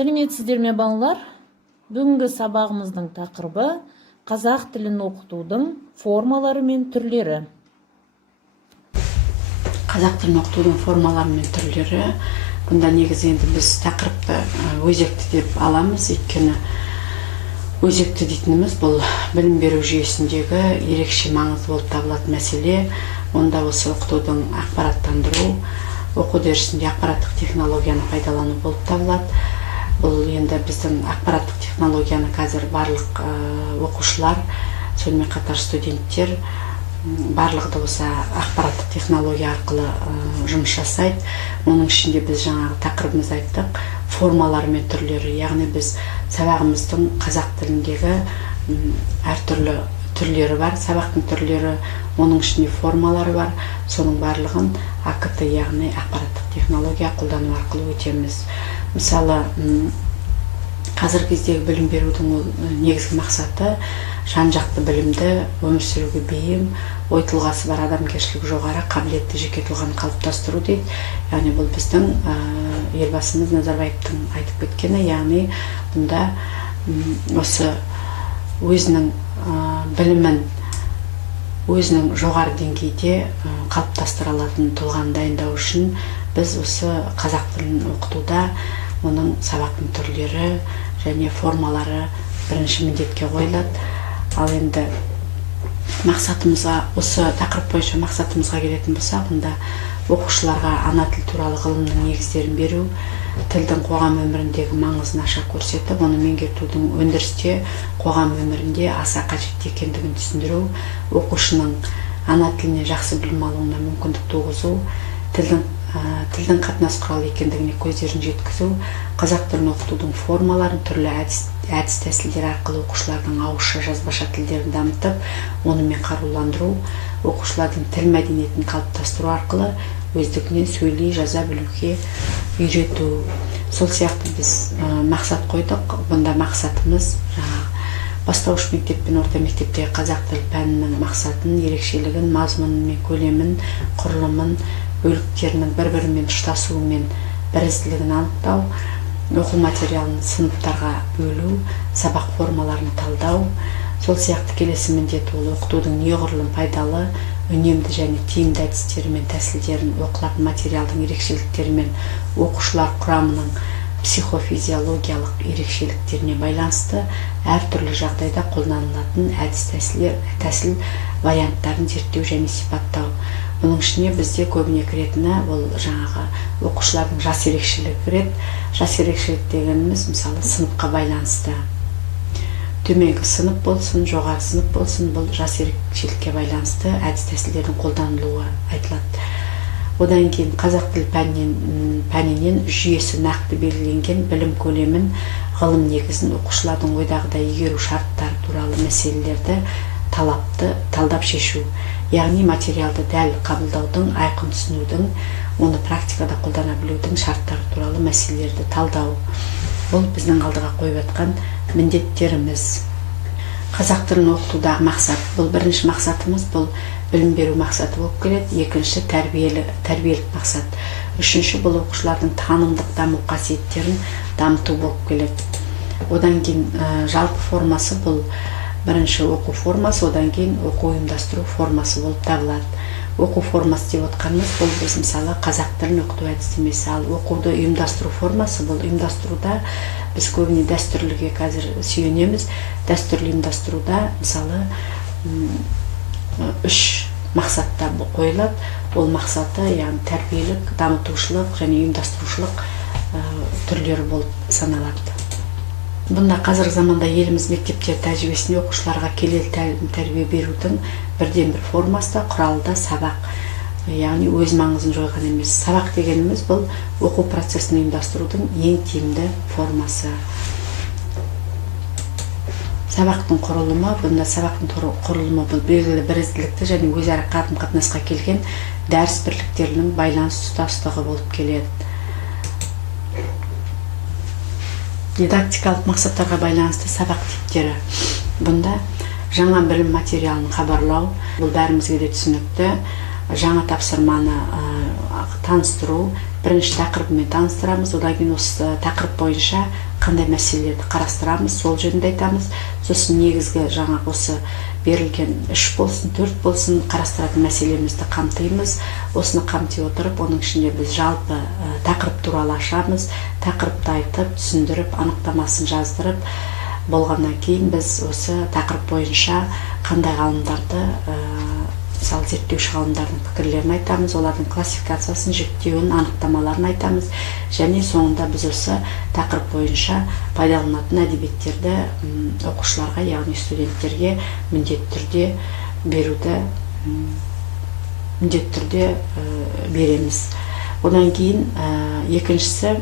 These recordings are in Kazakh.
Сәлеметсіздер ме балалар? Бүгінгі сабағымыздың тақырыбы қазақ тілін оқытудың формалары мен түрлері. Қазақ тілін оқытудың формалары мен түрлері. Бұнда негізі енді біз тақырыпты өзекті деп аламыз, өйткені өзекті дейтініміз бұл білім беру жүйесіндегі ерекше маңызды болып табылатын мәселе. Онда осы оқытудың ақпараттандыру, оқу үдерісінде ақпараттық технологияны пайдалану болып табылады. Бұл енді біздің ақпараттық технологияны қазір барлық оқушылар, сонымен қатар студенттер барлығы да осы ақпараттық технология арқылы жұмыс жасайды. Оның ішінде біз жаңағы тақырыбымызды айттық, формалары мен түрлері, яғни біз сабағымыздың қазақ тіліндегі әртүрлі түрлері бар, сабақтың түрлері, оның ішінде формалары бар. Соның барлығын АКТ, яғни ақпараттық технология қолдану арқылы өтеміз. Мысалы, қазіргі кездегі білім берудің негізгі мақсаты жан-жақты білімді, өмір сүруге бейім, ой тұлғасы бар, адамгершілігі жоғары, қабілетті жеке тұлғаны қалыптастыру дейді. Яғни бұл біздің елбасымыз Назарбаевтың айтып кеткені, яғни бұнда осы өзінің білімін өзінің жоғары деңгейде қалыптастыра алатын тұлғаны дайындау үшін біз осы қазақ тілін оқытуда оның сабақтың түрлері және формалары бірінші міндетке қойылады. Ал енді мақсатымызға, осы тақырып бойынша мақсатымызға келетін болсақ, онда оқушыларға ана тіл туралы ғылымның негіздерін беру, тілдің қоғам өміріндегі маңызын аша көрсетіп, оны меңгертудің өндірісте, қоғам өмірінде аса қажетті екендігін түсіндіру, оқушының ана тіліне жақсы білім алуына мүмкіндік туғызу, тілдің қатынас құралы екендігіне көздерін жеткізу, қазақ тілін оқытудың формаларын, түрлі әдіс тәсілдер арқылы оқушылардың ауызша, жазбаша тілдерін дамытып, онымен қаруландыру, оқушылардың тіл мәдениетін қалыптастыру арқылы өздігінен сөйлей, жаза білуге үйрету. Сол сияқты біз мақсат қойдық. Бұнда мақсатымыз бастауыш мектеп пен орта мектептегі қазақ тілі пәнінің мақсатын, ерекшелігін, мазмұнын мен көлемін, құрылымын, бөліктерінің бір-бірімен ұштасуы мен бірізділігін анықтау, оқу материалын сыныптарға бөлу, сабақ формаларын талдау. Сол сияқты келесі міндет ол оқытудың неғұрлым пайдалы, үнемді және тиімді әдістері мен тәсілдерін, оқылатын материалдың ерекшеліктері мен оқушылар құрамының психофизиологиялық ерекшеліктеріне байланысты әртүрлі жағдайда қолданылатын әдіс тәсіл варианттарын зерттеу және сипаттау. Оның ішіне бізде көбіне кіретіні ол жаңағы оқушылардың жас ерекшелігі кіреді. Жас ерекшелік дегеніміз мысалы сыныпқа байланысты. Төменгі сынып болсын, жоғары сынып болсын, бұл жас ерекшелікке байланысты әдіс тәсілдердің қолданылуы айтылады. Одан кейін қазақ тіл пәнінен жүйесі нақты белгіленген білім көлемін, ғылым негізін, оқушылардың ойдағыдай игеру шарттары туралы мәселелерді талдап шешу. Яғни материалды дәл қабылдаудың, айқын түсінудің, оны практикада қолдана білудің шарттары туралы мәселелерді талдау. Бұл біздің алдыға қойып жатқан міндеттеріміз. Қазақ тілін оқытудағы мақсат. Бұл бірінші мақсатымыз, бұл білім беру мақсаты болып келеді. Екінші тәрбиелік мақсат. Үшінші бұл оқушылардың танымдық даму қасиеттерін дамыту болып келеді. Одан кейін жалпы формасы бұл бірінші оқу формасы, одан кейін оқу ұйымдастыру формасы болып табылады. Оқу формасы деп отқанымыз бұл біз мысалы қазақ тілін оқыту әдістемесі, ал оқуды ұйымдастыру формасы бұл ұйымдастыруда біз көбіне дәстүрліге қазір сүйенеміз. Дәстүрлі ұйымдастыруда мысалы 3 мақсатта қойылады. Ол мақсаты яғни тәрбиелік, дамытушылық және ұйымдастырушылық түрлері болып саналады. Бұнда қазіргі заманда еліміз мектептер тәжірибесінде оқушыларға келелі тәрбие берудің бірден бір формасы да құралда сабақ. Яғни өз маңызын жойған емес. Сабақ дегеніміз бұл оқу процесін ұйымдастырудың ең тиімді формасы. Сабақтың құрылымы, бұнда сабақтың құрылымы бұл белгілі бірізділікті және өзара қарым-қатынасқа келген дәріс бірліктерінің байланыс тұтастығы болып келеді. Дидактикалық мақсаттарға байланысты сабақ типтері. Бұнда жаңа білім материалын хабарлау, бұл бәрімізге де түсінікті. Жаңа тапсырманы таныстыру, бірінші тақырыбымен таныстырамыз, одан кейін осы тақырып бойынша қандай мәселелерді қарастырамыз, сол жөнінде айтамыз. Сосын негізгі жаңағы осы берілген 3 болсын, 4 болсын қарастыратын мәселемізді қамтимыз. Осыны қамти отырып, оның ішінде біз жалпы тақырып туралы ашамыз, тақырыпты айтып, түсіндіріп, анықтамасын жаздырып, болғаннан кейін біз осы тақырып бойынша қандай ғалымдарды, мысалы зерттеуші ғалымдардың пікірлерін айтамыз, олардың классификациясын, жіктеуін, анықтамаларын айтамыз, және соңында біз осы тақырып бойынша пайдаланатын әдебиеттерді оқушыларға, яғни студенттерге міндетті түрде беруді береміз. Одан кейін екіншісі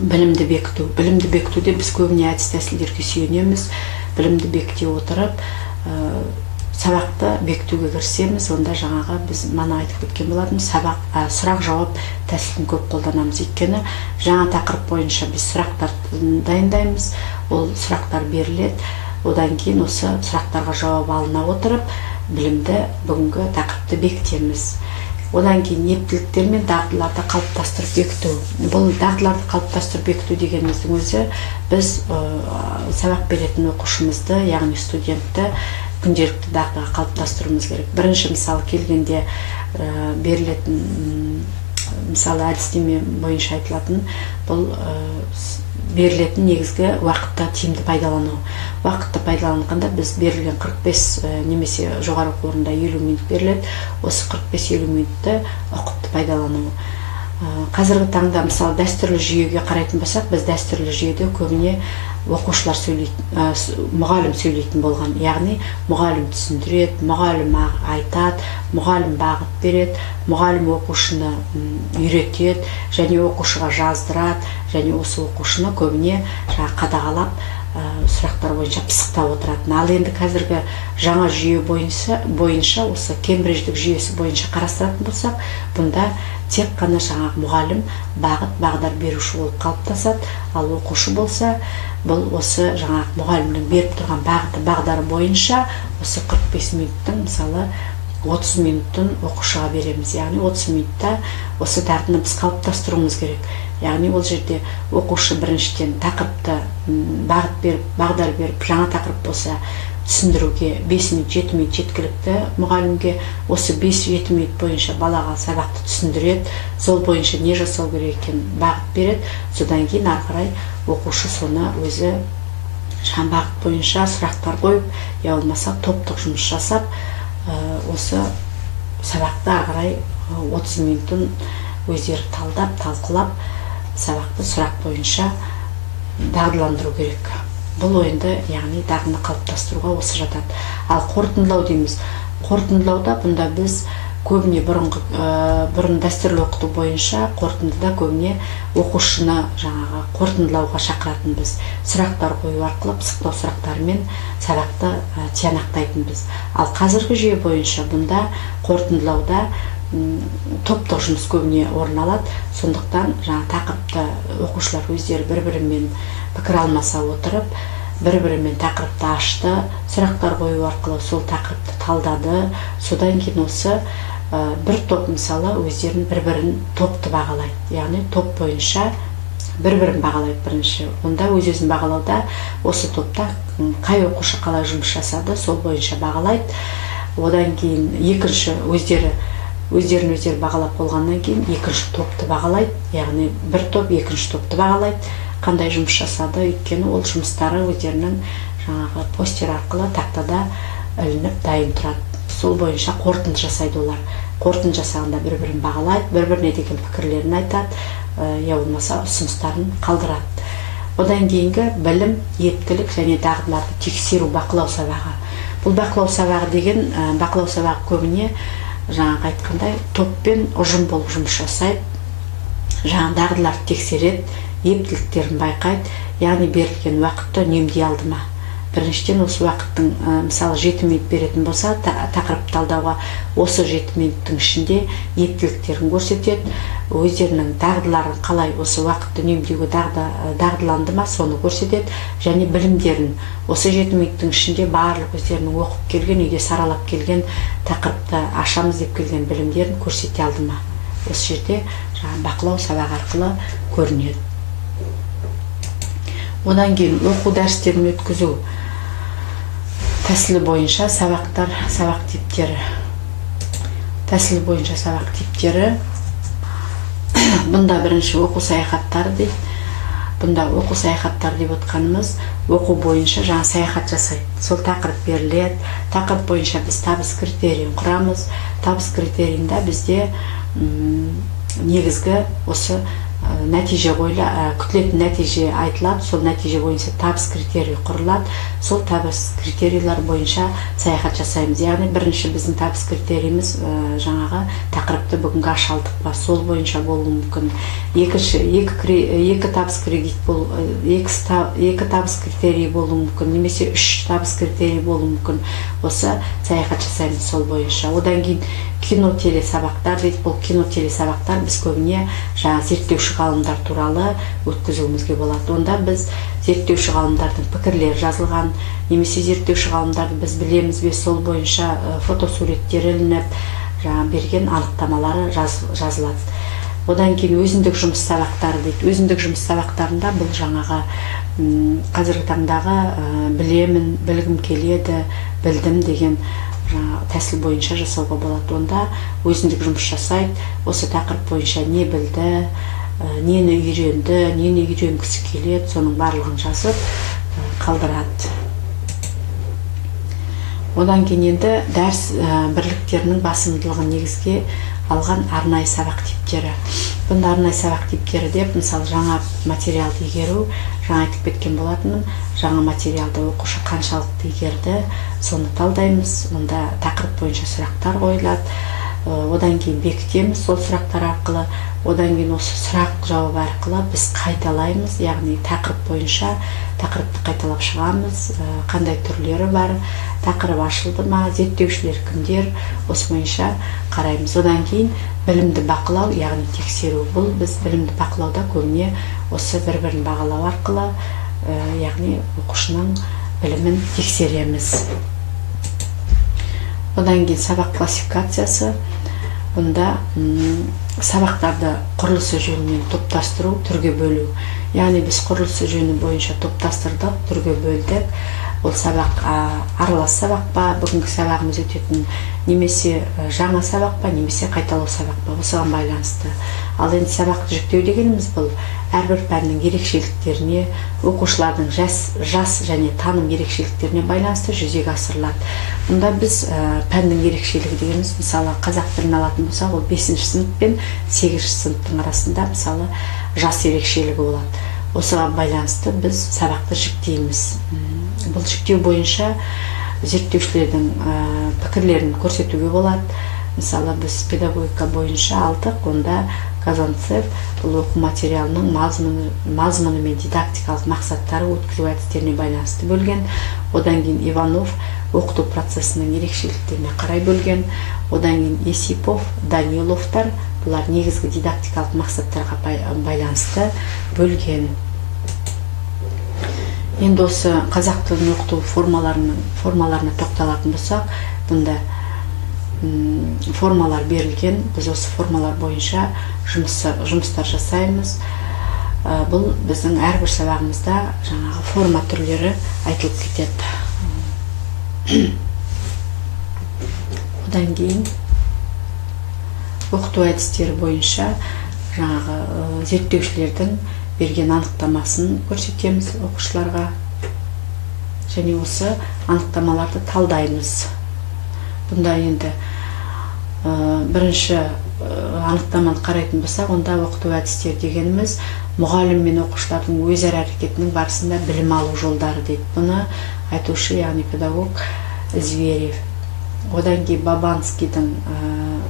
білімді бекіту. Білімді бекітуде біз көбіне әдіс тәсілдерге сүйенеміз. Білімді бекіте отырып, сабақты бекітуге кірісеміз. Онда жаңағы біз мана айтып кеткен болатынбыз, сұрақ-жауап тәсілін көп қолданамыз. Өйткені жаңа тақырып бойынша біз сұрақтарды дайындаймыз, ол сұрақтар беріледі. Одан кейін осы сұрақтарға жауап алына отырып, білімді бүгінгі тақырыпты бекітеміз. Одан кейін ептіліктер мен дағдыларды қалыптастырып бекіту. Бұл дағдыларды қалыптастырып бекіту дегеніміздің өзі біз сабақ беретін оқушымызды, яғни студентті күнделікті дағдыға қалыптастыруымыз керек. Бірінші мысалы келгенде берілетін, мысалы әдістеме бойынша айтылатын, бұл берілетін негізгі уақытта тиімді пайдалану. Уақытты пайдаланғанда біз берілген 45 немесе жоғары оқу орнында 50 минут беріледі. Осы 45-50 минутты ұқыпты пайдалану. Қазіргі таңда мысалы дәстүрлі жүйеге қарайтын болсақ, біз дәстүрлі жүйеде көбіне оқушылар сөйлейтін, мұғалім сөйлейтін болған. Яғни мұғалім түсіндіреді, мұғалім айтады, мұғалім бағыт береді, мұғалім оқушыны үйретеді, және оқушыға жаздырады, және осы оқушыны көбіне қадағалап сұрақтар бойынша пысықтап отыратын. Ал енді қазіргі жаңа жүйе бойынша осы Кембридждік жүйесі бойынша қарастыратын болсақ, бұнда тек қана жаңағы мұғалім бағдар беруші болып қалыптасады. Ал оқушы болса, бұл осы жаңағы мұғалімнің беріп тұрған бағдары бойынша осы 45 минуттың мысалы 30 минуттын оқушыға береміз. Яғни 30 минутта осы дағдыны біз қалыптастыруымыз керек. Яғни ол жерде оқушы біріншіден тақырыпты бағдар беріп, жаңа тақырып болса түсіндіруге 5 минут, 7 минут жеткілікті. Мұғалімге осы 5-7 минут бойынша балаға сабақты түсіндіреді, сол бойынша не жасау керек екенін бағыт береді. Содан кейін ары қарай оқушы соны өзі жаңа бағыт бойынша сұрақтар қойып, я болмаса топтық жұмыс жасап, осы сабақты ары қарай 30 минуттын өздері талдап, талқылап, сабақты сұрақ бойынша дағдыландыру керек. Бұл ойынды, яғни дағдыны қалыптастыруға осы жатады. Ал қорытындылау дейміз. Қорытындылауда бұнда біз көбіне бұрын дәстүрлі оқыту бойынша қорытындыда көбіне оқушыны жаңағы қорытындылауға шақыратынбыз. Сұрақтар қою арқылы, пысықтау сұрақтарымен сабақты тиянақтайтынбыз. Ал қазіргі жүйе бойынша бұнда қорытындылауда топтық жұмыс көбіне орын алады. Сондықтан жаңа тақырыпты оқушылар өздері бір-бірімен пікір алмаса отырып, бір-бірімен тақырыпты ашты, сұрақтар қою арқылы сол тақырыпты талдады. Содан кейін осы бір топ мысалы өздерін бір-бірін топты бағалайды. Яғни топ бойынша бір-бірін бағалайды бірінші. Онда өз-өзін бағалауда осы топта қай оқушы қалай жұмыс жасады, сол бойынша бағалайды. Одан кейін екінші өздерін бағалап болғаннан кейін екінші топты бағалайды. Яғни бір топ екінші топты бағалайды. Қандай жұмыс жасады, өйткені ол жұмыстары өздерінің жаңағы постер арқылы тақтада ілініп дайын тұрады. Сол бойынша қорытынды жасайды олар. Қорытынды жасағанда бір-бірін бағалайды, бір-біріне деген пікірлерін айтады, я болмаса ұсыныстарын қалдырады. Одан кейінгі білім, ептілік және дағдыларды тексеру бақылау сабағы. Бұл бақылау сабағы деген бақылау сабағы көбіне жаңағы айтқандай топпен ұжым болып жұмыс жасайды. Жаңағы дағдыларды тексереді, ептіліктерін байқайды, яғни берілген уақытты үнемдей алды ма. Біріншіден осы уақыттың мысалы 7 минут беретін болса, тақырып талдауға осы 7 минуттың ішінде ептіліктерін көрсетеді, өздерінің дағдыларын қалай осы уақытты үнемдеуге дағдыланды ма, соны көрсетеді, және білімдерін осы 7 минуттың ішінде барлық өздерінің оқып келген, үйде саралап келген тақырыпты ашамыз деп келген білімдерін көрсете алды ма. Осы жерде бақылау сабағы арқылы көрінеді. Одан кейін оқу дәрістерін өткізу тәсілі бойынша сабақ типтері. Тәсілі бойынша сабақ типтері. Бұнда бірінші оқу саяхаттары дейді. Бұнда оқу саяхаттары деп отқанымыз оқу бойынша жаңа саяхат жасайды. Сол тақырып беріледі. Тақырып бойынша біз табыс критерийін құрамыз. Табыс критерийінде бізде негізгі осы нәтиже күтілетін нәтиже айтылады. Сол нәтиже бойынша табыс критерийі құрылады. Сол табыс критерийлер бойынша саяхат жасаймыз. Яғни бірінші біздің табыс критерийіміз жаңағы тақырыпты бүгінгі аша алдық па, сол бойынша болуы мүмкін. Екі табыс критерийі болуы мүмкін, немесе 3 табыс критерийі болуы мүмкін. Осы саяхат жасаймыз сол бойынша. Одан кейін кино телесабақтар дейді. Бұл кино телесабақтар біз көбіне жаңа зерттеуші ғалымдар туралы өткізуімізге болады. Онда біз зерттеуші ғалымдардың пікірлері жазылған, немесе зерттеуші ғалымдарды біз білеміз бе, сол бойынша фотосуреттері ілініп, жаңа берген анықтамалары жазылады. Одан кейін өзіндік жұмыс сабақтары дейді. Өзіндік жұмыс сабақтарында бұл жаңағы қазіргі таңдағы білемін, білгім келеді, білдім деген тәсіл бойынша жасауға болады. Онда өзіндік жұмыс жасайды. Осы тақырып бойынша не білді, нені үйренді, нені үйренгісі келеді, соның барлығын жазып қалдырады. Одан кейін енді дәріс бірліктерінің басымдылығын негізге алған арнайы сабақ типтері. Бұнда арнайы сабақ типтері деп, мысалы жаңа материалды игеру, жаңа айтып кеткен болатынмын, жаңа материалды оқушы қаншалықты игерді, соны талдаймыз. Онда тақырып бойынша сұрақтар қойылады. Одан кейін бекітеміз сол сұрақтар арқылы. Одан кейін осы сұрақ жауап арқылы біз қайталаймыз, яғни тақырып бойынша тақырыпты қайталап шығамыз, қандай түрлері бар, тақырып ашылды ма, зерттеушілер кімдер, осы бойынша қараймыз. Одан кейін білімді бақылау, яғни тексеру. Бұл біз білімді бақылауда көбіне осы бір-бірін бағалау арқылы, яғни оқушының білімін тексереміз. Одан кейін сабақ классификациясы. Бұнда сабақтарды құрылысы жөнінен топтастыру, түрге бөлу. Яғни біз құрылысы жөні бойынша топтастырдық, түрге бөлдік. Ол сабақ аралас сабақ па, бүгінгі сабағымыз өтетін, немесе жаңа сабақ па, немесе қайталау сабақ па, осыған байланысты. Ал енді сабақты жүктеу дегеніміз бұл әрбір пәннің ерекшеліктеріне, оқушылардың жас және таным ерекшеліктеріне байланысты жүзеге асырылады. Бұнда біз пәннің ерекшелігі дегеніміз, мысалы қазақ тілін алатын болсақ, ол 5-ші сынып пен 8-ші сыныптың арасында мысалы жас ерекшелігі болады. Осыған байланысты біз сабақты жүктейміз. Бұл жүктеу бойынша зерттеушілердің пікірлерін көрсетуге болады. Мысалы біз педагогика бойынша алдық, онда Казанцев бұл оқу материалының мазмұны мен дидактикалық мақсаттары өткізу әдістеріне байланысты бөлген. Одан кейін Иванов оқыту процесінің ерекшеліктеріне қарай бөлген. Одан кейін Есипов, Даниловтар бұлар негізгі дидактикалық мақсаттарға байланысты бөлген. Енді осы қазақ тілін оқыту формаларына тоқталатын болсақ, бұнда формалар берілген. Біз осы формалар бойынша жұмыстар жасаймыз. Бұл біздің әрбір сабағымызда жаңағы форма түрлері айтылып кетеді. Одан кейін оқыту әдістері бойынша жаңағы зерттеушілердің берген анықтамасын көрсетеміз оқушыларға. Және осы анықтамаларды талдаймыз. Бұнда енді бірінші анықтаманы қарайтын болсақ, онда оқыту әдістері дегеніміз мұғалім мен оқушылардың өзара әрекетінің барысында білім алу жолдары дейді. Бұны айтушы, яғни педагог Зверев. Одан кейін Бабанскийдің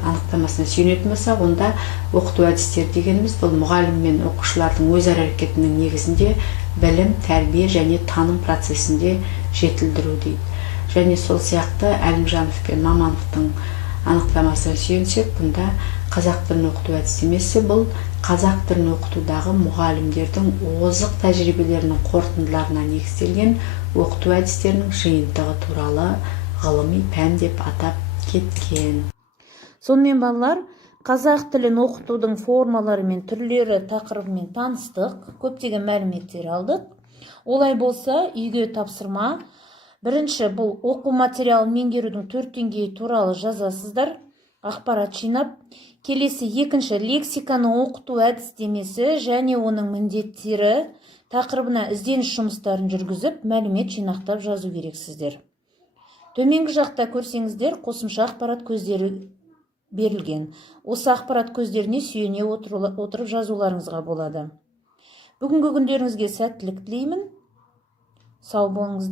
анықтамасына сүйенетін болсақ, онда оқыту әдістері дегеніміз бұл мұғалім мен оқушылардың өзара әрекетінің негізінде білім, тәрбие және таным процесінде жетілдіру дейді. Және сол сияқты Әлімжанов пен Мамановтың анықтамасына сүйенсек, бұнда қазақ тілін оқыту әдістемесі бұл қазақ тілін оқытудағы мұғалімдердің озық тәжірибелерінің қорытындыларына негізделген оқыту әдістерінің жиынтығы туралы ғылыми пән деп атап кеткен. Сонымен балалар, қазақ тілін оқытудың формалары мен түрлері тақырыбымен таныстық, көптеген мәліметтер алдық. Олай болса, үйге тапсырма. Бірінші, бұл оқу материалын меңгерудің 4 деңгейі туралы жазасыздар, ақпарат жинап. Келесі екінші, лексиканы оқыту әдістемесі және оның міндеттері тақырыбына ізденіс жұмыстарын жүргізіп, мәлімет жинақтап жазу керексіздер. Төменгі жақта көрсеңіздер, қосымша ақпарат көздері берілген. Осы ақпарат көздеріне сүйене отырып жазуларыңызға болады. Бүгінгі күндеріңізге сәттілік тілеймін. Сау болыңыз.